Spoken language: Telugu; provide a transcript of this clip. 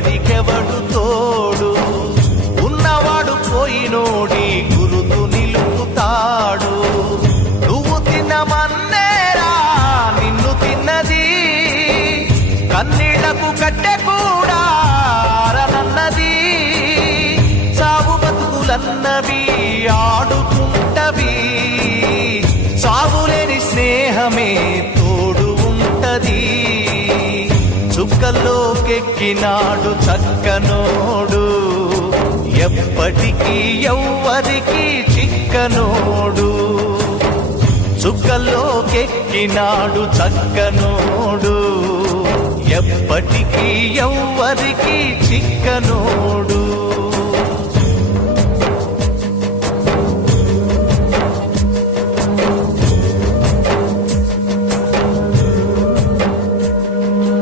ఎవ్వడికెవడు తోడు, ఉన్నవాడు పోయినోడి గురుతు నిలుపుతాడు. నువ్వు తినమన్నేరా నిన్ను తిన్నది, కన్నీళ్లకు కట్టె కూడా ఆరనన్నది. సాగు బతుకులన్నవి ఆడుకుంటవి, సాగులేని స్నేహమే తోడు ఉంటది. చుక్కల్లోకెక్కినాడు చక్కనోడు, ఎప్పటికీ ఎవ్వరికి చిక్కనోడు. చుక్కల్లోకెక్కినాడు చక్కనోడు, ఎప్పటికీ ఎవ్వరికి చిక్కనోడు.